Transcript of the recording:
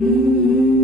Mm-hmm.